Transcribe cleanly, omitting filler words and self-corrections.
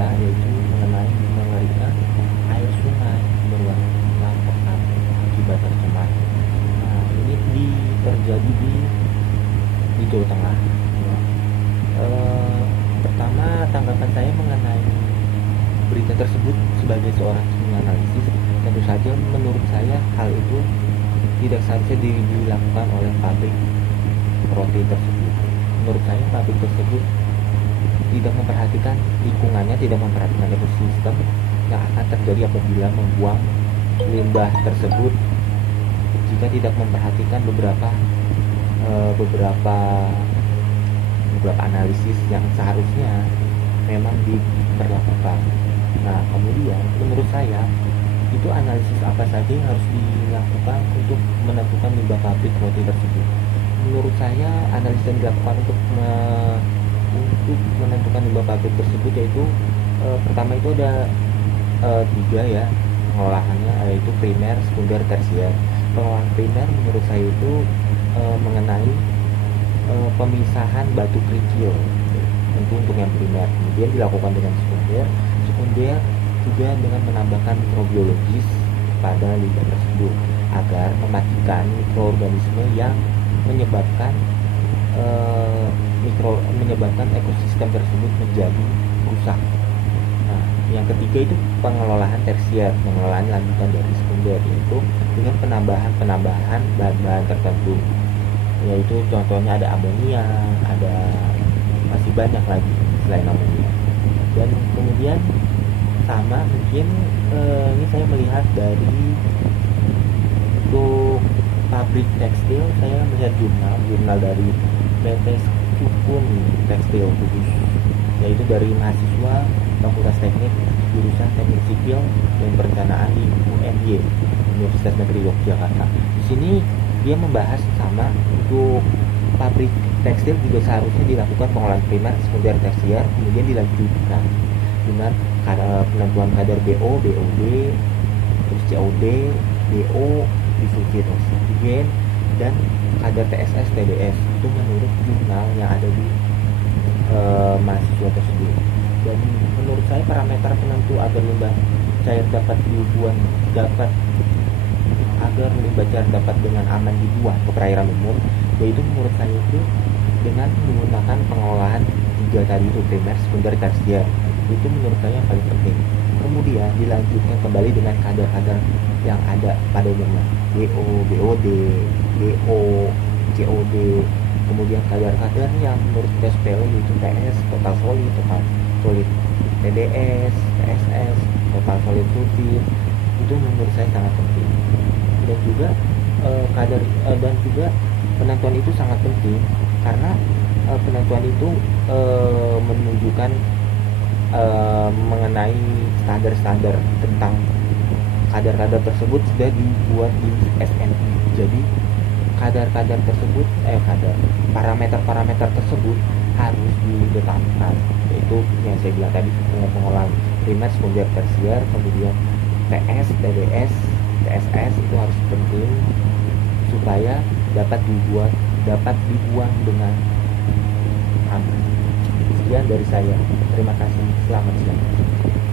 kita, yaitu mengenai mengerikan air sungai berwarna pekat akibat tercemar. Nah, ini terjadi di Jawa Tengah. Ya. Pertama, tanggapan saya mengenai berita tersebut sebagai seorang kriminalisis, tentu saja menurut saya hal itu tidak seharusnya dilakukan oleh pabrik roti tersebut. Menurut saya pabrik tersebut tidak memperhatikan lingkungannya, tidak memperhatikan ekosistem yang akan terjadi apabila membuang limbah tersebut, jika tidak memperhatikan beberapa analisis yang seharusnya memang diperlakukan. Nah, kemudian menurut saya itu analisis apa saja yang harus dilakukan untuk menentukan limbah pabrik roti tersebut. Menurut saya analisis yang dilakukan untuk menentukan limbah pabrik tersebut yaitu pertama itu ada 3 ya pengolahannya, yaitu primer, sekunder, tersier. Pengolahan primer menurut saya itu mengenai pemisahan batu kerikil, tentu untuk yang primer. Kemudian dilakukan dengan sekunder juga dengan menambahkan mikrobiologis pada limbah tersebut agar mematikan mikroorganisme yang menyebabkan ekosistem tersebut menjadi rusak. Nah, yang ketiga itu pengelolaan tersier, pengelolaan lanjutan dari sekunder, yaitu dengan penambahan bahan-bahan tertentu, yaitu contohnya ada amonia, ada masih banyak lagi selain amonia. Dan kemudian sama mungkin ini saya melihat dari untuk pabrik tekstil, saya melihat jurnal dari PT Sukun Tekstil Kudus, yaitu dari mahasiswa Fakultas Teknik jurusan Teknik Sipil dan Perencanaan di UNY, Universitas Negeri Yogyakarta. Di sini dia membahas sama untuk pabrik tekstil juga seharusnya dilakukan pengolahan primer, sekunder, tersier, kemudian dilanjutkan dengan penentuan kadar BO, BOD, terus COD, BO, disulfid oksigen, dan kadar TSS, TDS. Itu menurut jurnal yang ada di mahasiswa tersebut. Dan menurut saya parameter penentu agar limbah cair dapat dengan aman dibuang ke perairan umum, yaitu menurut saya itu dengan menggunakan pengolahan 3 tadi itu, primer, sekunder, tersier. Itu menurut saya yang paling penting. Kemudian dilanjutkan kembali dengan kadar-kadar yang ada pada umumnya, BO, BOD, BO, COD. Kemudian kadar-kadar yang menurut kita sepele yaitu TS, total solid, TDS, TSS, total solid sulfit. Itu menurut saya sangat penting. Dan juga dan juga penentuan itu sangat penting karena penentuan itu menunjukkan mengenai standar-standar tentang kadar-kadar tersebut sudah dibuat di SNI. Jadi kadar-kadar tersebut parameter-parameter tersebut harus ditetapkan, yaitu yang saya bilang tadi, pengolahan primer, sekunder, tersier, kemudian TS, TDS, TSS itu harus penting supaya dapat dibuang dengan aman. Sekian dari saya. Terima kasih. Selamat siang.